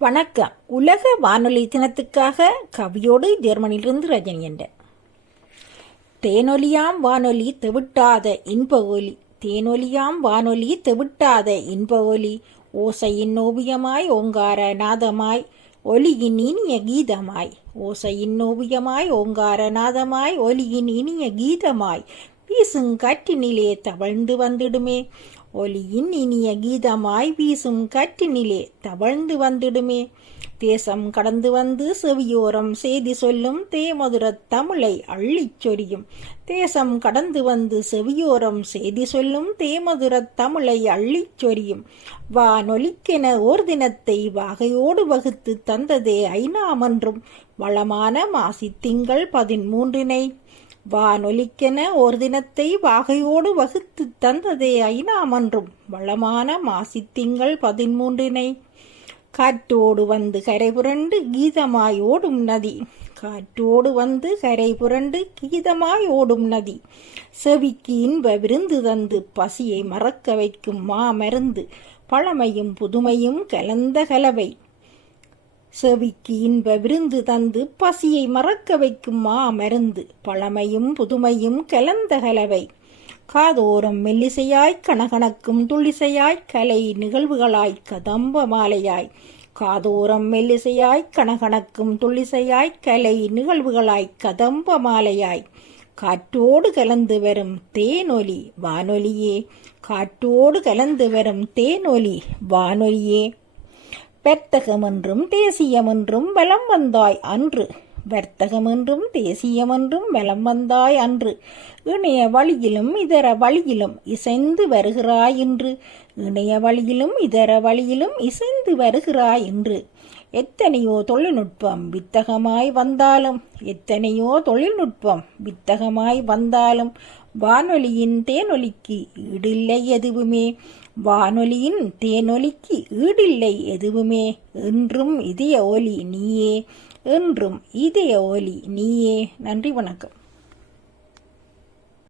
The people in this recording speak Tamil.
வணக்கம். உலக வானொலி தினத்துக்காக கவியோடு ஜெர்மனியிலிருந்து ரஜினி என்ற தேனொலியாம் வானொலி தெவிட்டாத இன்ப ஒலி, தேனொலியாம் வானொலி தெவிட்டாத இன்ப ஒலி, ஓசையின் ஓவியமாய் ஓங்கார நாதமாய் ஒலியின் இனிய கீதமாய், ஓசையின் ஓவியமாய் ஓங்கார நாதமாய் ஒலியின் இனிய கீதமாய், வீசும் காற்றினிலே தவழ்ந்து வந்திடுமே, ஒலியின் இனிய கீதமாய் வீசும் காற்றினிலே தவழ்ந்து வந்திடுமே, தேசம் கடந்து வந்து செவியோரம் செய்தி சொல்லும் தேமதுரத் தமிழை அள்ளிச் சொரியும், தேசம் கடந்து வந்து செவியோரம் செய்தி சொல்லும் தேமதுரத் தமிழை அள்ளிச் சொரியும், வானொலிக்கென ஓர் தினத்தை வாகையோடு வகுத்து தந்ததே ஐநாமன்றும் வளமான மாசித்திங்கள் 13 வானொலிக்கென ஒரு தினத்தை வாகையோடு வகுத்து தந்ததே ஐநாமன்றும் வளமான மாசித்திங்கள் 13 காற்றோடு வந்து கரை புரண்டு கீதமாய் ஓடும் நதி, காற்றோடு வந்து கரை புரண்டு கீதமாய் ஓடும் நதி, செவிக்கு இன்ப விருந்து தந்து பசியை மறக்க வைக்கும் மாமருந்து, பழமையும் புதுமையும் கலந்த கலவை, செவிக்கு இன்ப விருந்து தந்து பசியை மறக்க வைக்கும் மருந்து, பழமையும் புதுமையும் கலந்த கலவை, காதோரம் மெல்லிசையாய் கணகணக்கும் துள்ளிசையாய் கலை நிகழ்வுகளாய் கதம்ப மாலையாய், காதோரம் மெல்லிசையாய் கணகணக்கும் துள்ளிசையாய் கலை நிகழ்வுகளாய் கதம்ப மாலையாய், காற்றோடு கலந்து வரும் தேனொலி வானொலியே, காற்றோடு கலந்து வரும் தேனொலி வானொலியே, வர்த்தகமென்றும் தேசியமென்றும் வலம் வந்தாய் அன்று, வர்த்தகமென்றும் தேசியமென்றும் வலம் வந்தாய் அன்று, இணைய வழியிலும் இதர வழியிலும் இசைந்து வருகிறாய் இன்று, இணைய வழியிலும் இதர வழியிலும் இசைந்து வருகிறாய் இன்று, எத்தனையோ தொழில்நுட்பம் வித்தகமாய் வந்தாலும், எத்தனையோ தொழில்நுட்பம் வித்தகமாய் வந்தாலும், வானொலியின் தேனொலிக்கு ஈடில்லை எதுவுமே, வானொலியின் தேனொலிக்கு ஈடில்லை எதுவுமே, என்றும் இதய ஒலி நீயே, என்றும் இதய ஒலி நீயே. நன்றி, வணக்கம்.